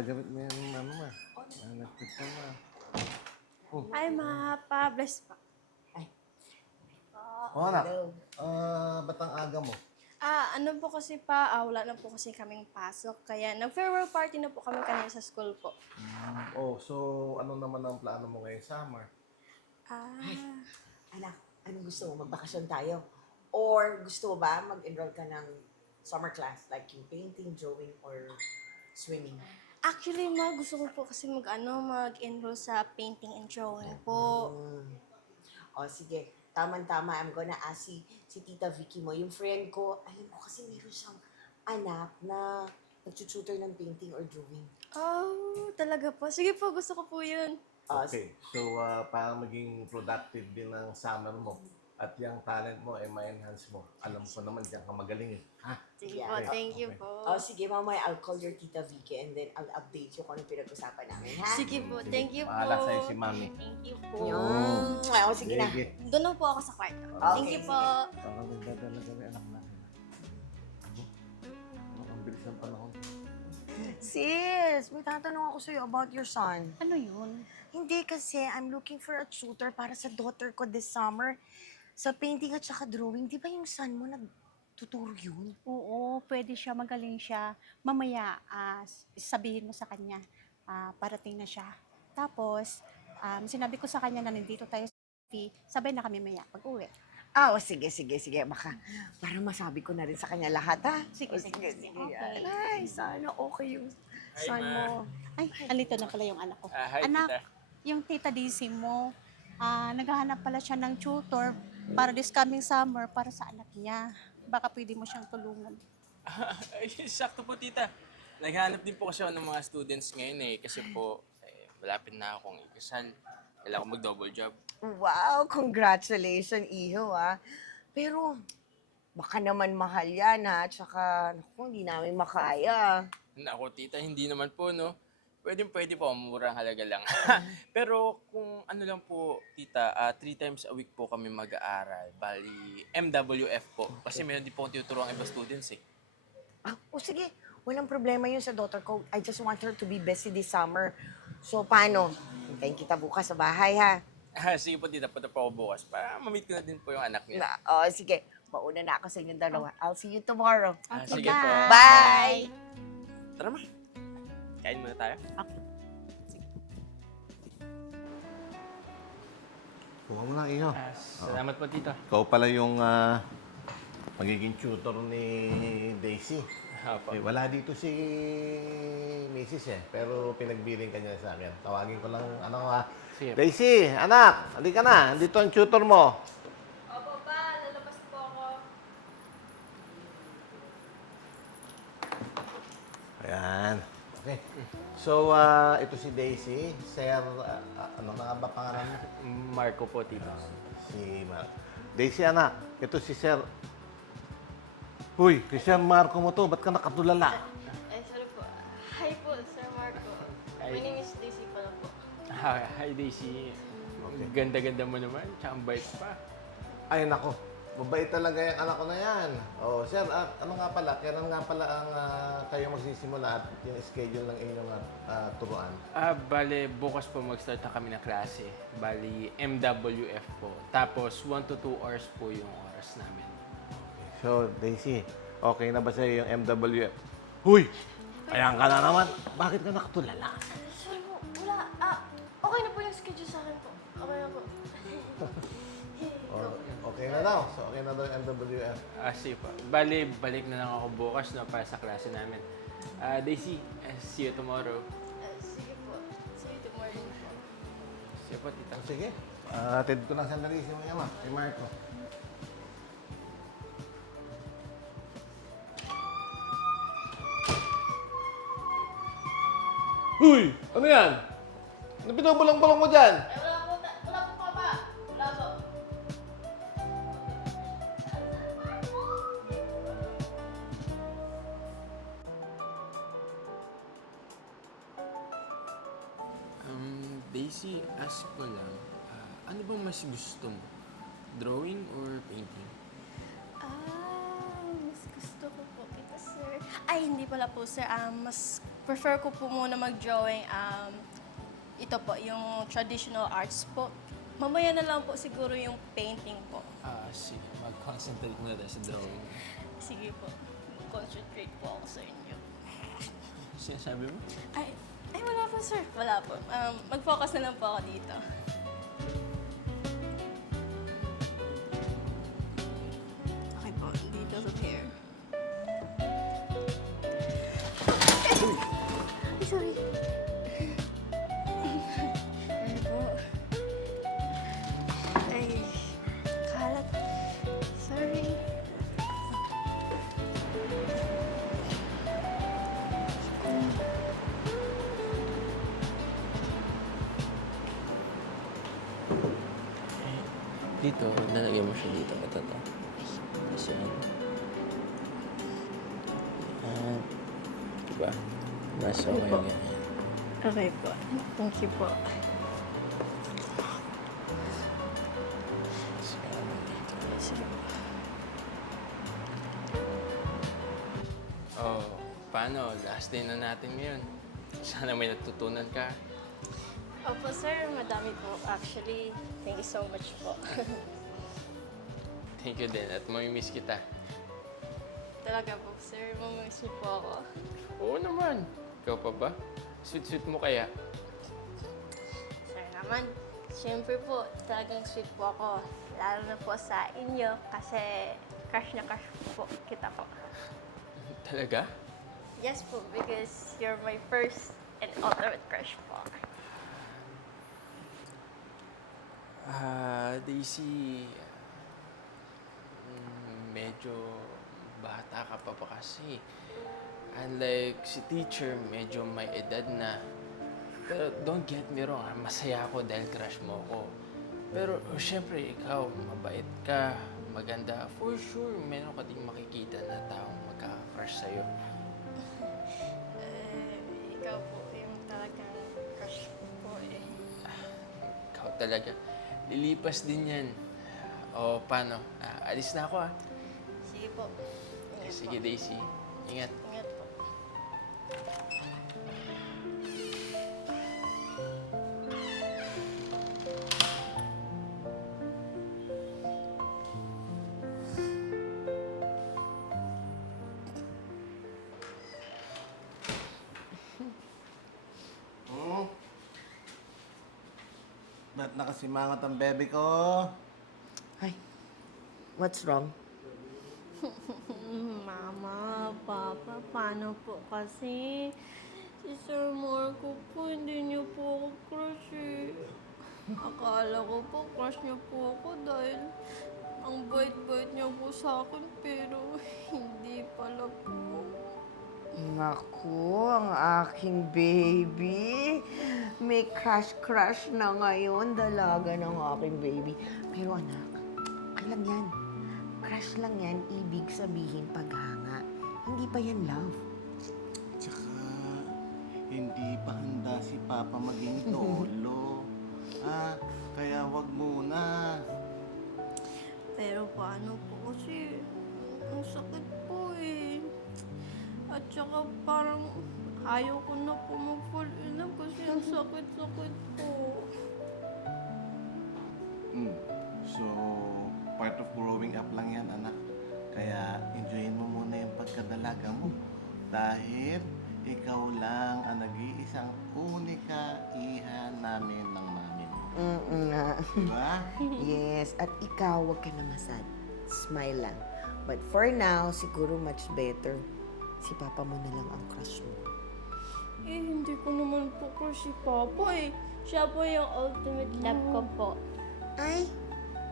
Gamit mo yan, ano ma. Nagtip ka ma. Ay, ma. Pa-bless pa. Ay, Oo, anak. hello. Ba't ang aga mo? Ano po kasi pa, wala na po kasi kaming pasok. Kaya nag-farewell party na po kami kanina sa school po. So ano naman ang plano mo ngayong summer? Ah, Anak, anong gusto mo? Magbakasyon tayo? Or gusto mo ba mag-enroll ka ng summer class? Like yung painting, drawing, or swimming? actually, ma, gusto ko po kasi mag-enroll sa painting and drawing po. O sige, tama-tama. I'm gonna ask si Tita Vicky mo. Yung friend ko, alam ko kasi meron siyang anak na nagtututor ng painting or drawing. Oh, talaga po. Sige po, gusto ko po yun. Okay. So, para maging productive din ang summer mo at yung talent mo ay ma-enhance mo. Alam ko naman diyan ka magaling eh. Ha? Sige Yeah. po, Okay. thank you Okay. po. O sige, mamaya I'll call your Tita Vicky and then I'll update you kung anong pinag-usapan namin, ha? Sige po, thank you po. Bahala sa'yo si Mami. Thank you po. Yun. O sige na. Sige. Doon na po ako sa kwarto. Okay, Thank you po. Parang nagdadala kami anak natin. Ang bilis ng panahon. Sis, may tatanong ako sa'yo about your son. Ano yun? Hindi kasi I'm looking for a tutor para sa daughter ko this summer sa painting at saka drawing. Di ba yung son mo nagtuturo yun? Oo, pwede siya, magaling siya. Mamaya, sabihin mo sa kanya, parating na siya. Tapos, sinabi ko sa kanya na nandito tayo sa cafe, sabay na kami maya pag-uwi. Sige. Baka para masabi ko na rin sa kanya lahat, ha? Sige. Sige. Okay. Ay, sana okay yung son mo. Ay, alito na pala yung anak ko. Hi, Anak, tita. yung tita Daisy mo, naghahanap pala siya ng tutor para this coming summer para sa anak niya. Baka pwede mo siyang tulungan. Ay, sakto po, tita. Naghanap din po kasi ako ng mga students ngayon eh. Kasi po, malapit na akong ikasal. Kailangan ko mag-double job. Wow, congratulations, iho, ha? Pero, baka naman mahal yan, ha? Tsaka, naku, hindi namin makaya. Nako, tita, hindi naman po, no? Pwede po, murang halaga lang. Pero kung ano lang po, tita, 3 times a week po kami mag-aaral. Bali, MWF po. Kasi meron din po akong tinuturuan iba students eh. Sige. Walang problema yun sa daughter ko. I just want her to be busy this summer. So, paano? Hintayin kita bukas sa bahay, ha? Sige po, tita, punta po ako bukas para ma-meet ko na din po yung anak niya. Sige. Mauna na ako sa inyong dalawa. I'll see you tomorrow. Sige po. Bye! Tara ma. Kain muna tayo. Kuha mo lang, Iho. Salamat po, tita. Ikaw pala yung magiging tutor ni Daisy. Opo. Wala dito si Mrs. pero pinagbiling ka niya sa akin. Tawagin ko lang, Sige. Daisy, anak, halika na. Andito ang tutor mo. Opo pa, lalabas po ako. Ayan. Okay. So, ito si Daisy. Sir, ano na nga ba pangalan mo? Marco po, tita. Si Marco. Daisy, anak, ito si Sir. Huy, si Sir Marco mo to. Ba't ka nakatulala? Ay, sorry po. Hi po, Sir Marco. Hi. My name is Daisy pala po. Hi, Daisy. Okay. Ganda-ganda mo naman. Tsaka ang bait pa. Ay, nako. Mabait talaga yung anak ko na yan. Oh, Sir, ano nga pala? Kailan nga pala ang kayo magsisimula at yung schedule ng inyong turuan? Bale, bukas po mag-start na kami ng klase. Bali, MWF po. Tapos, 1 to 2 hours po yung oras namin. So, Daisy, okay na ba sa'yo yung MWF? Huy! Ayan ka na naman. Bakit ka nakatulala? Sorry po, wala. Okay na po yung schedule sa akin po. Okay na po. Okay na daw. So, okay na daw yung MWF. Sige po. Bali, balik na lang ako bukas na para sa klase namin. Daisy, see you tomorrow. Sige po. See you tomorrow po. See you po, tita. Sige. Atid ko lang sandali si Mama, si Marco. Huy! Ano yan? Ano binubulang-bulang mo dyan? Ay, wala po, Papa. Wala po. Daisy, ask ko lang, ano bang mas gusto mo? Drawing or painting? Mas gusto ko po kita, sir. Ay, hindi pala po, sir. Mas prefer ko po muna mag-drawing, ito po, yung traditional arts po. Mamaya na lang po siguro yung painting po. Sige. Mag-concentrate muna tayo sa drawing. Sige po, concentrate po ako sa inyo. Sinasabi mo? Ay, wala po sir. Wala po. Mag-focus na lang po ako dito. Okay po, dito sa hair. Ay, sorry. Ano po? Ay, kalat. Sorry. Dito, nalagyan mo siya dito. Ito to. Tapos yan. Diba? Nasa okay po. yan. Okay po. Thank you po. Sige po. Oh, paano? Last day na natin ngayon. Sana may natutunan ka. Opo, sir. Madami po. Actually, thank you so much po. Thank you din at mamimiss kita. Talaga po, sir. Mamamiss niyo po ako. Oo naman. Ikaw pa ba? Sweet-sweet mo kaya? Sir naman, siyempre po, talagang sweet po ako. Lalo na po sa inyo kasi crush na crush po kita po. Talaga? Yes po, because you're my first and ultimate crush po. Daisy, medyo bata ka pa kasi. Unlike si teacher, medyo may edad na. Pero don't get me wrong, masaya ako dahil crush mo ako. Pero syempre, ikaw, mabait ka, maganda. For sure, meron ka ding makikita na taong magkaka-crush sa'yo. Ikaw po yung talagang crush po eh. Ikaw talaga. Lilipas din yan. O, paano? Alis na ako, ah. Sige po. Ingat Sige, po. Daisy. Ingat. Ingat po. Ba't nakasimangot ang bebe ko? Ay, what's wrong? Mama, Papa, paano po kasi? Si Sir Marco po, hindi niyo po ako crush eh. Akala ko po, crush niyo po ako dahil ang bait-bait niyo po sa akin, pero hindi pala po. Naku, ang aking baby. May crush-crush na ngayon. Dalaga ng aking baby. Pero anak, ano lang yan? Crush lang yan, ibig sabihin paghanga. Hindi pa yan love. Tsaka, hindi pa handa si Papa maging lolo. Kaya wag muna. Pero paano po kasi? Ang sakit po eh. At saka parang ayaw ko na po mag-fall in love kasi ang sakit-sakit po. So, part of growing up lang yan, anak. Kaya, enjoyin mo muna yung pagkadalaga mo. Dahil, ikaw lang ang nag-iisang unika iha namin ng mami mo. nga. Diba? Yes, at ikaw, wag ka na masad. Smile lang. But for now, siguro much better. Si Papa mo na lang ang crush mo. Eh, hindi ko naman po crush si Papa eh. Siya po yung ultimate love ko po. Ay,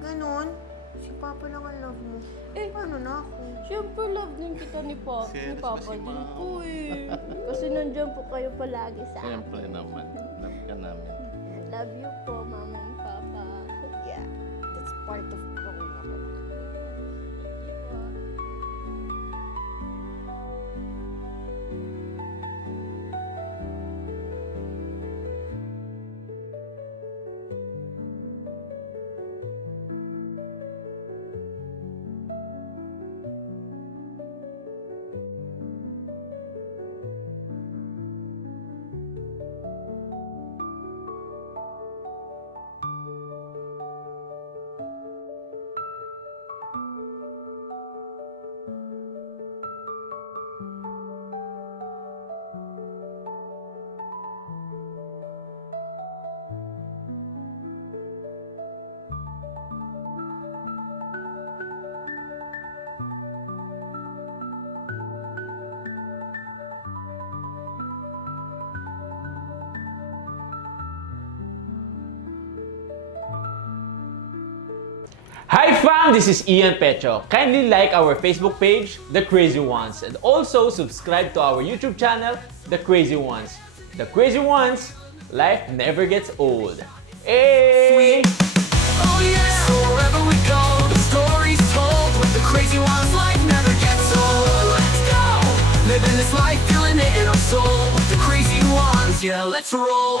ganun. Si Papa lang ang love mo. Eh, Paano na ako? Siyempre love din kita ni Papa. Ni Serious Papa ba si din Mama? po eh. Kasi nandyan po kayo palagi sa akin. Siyempre naman. Love ka namin. Love you po, Mama and Papa. Yeah, that's part of growing up. Hi fam, this is Ian Pecho. Kindly like our Facebook page, The Crazy Ones, and also subscribe to our YouTube channel, The Crazy Ones. The Crazy Ones, life never gets old. Hey! Oh yeah, so wherever we go, the story's told with the crazy ones, life never gets old. Let's go, living this life, feeling it in our soul. With the crazy ones, yeah, let's roll.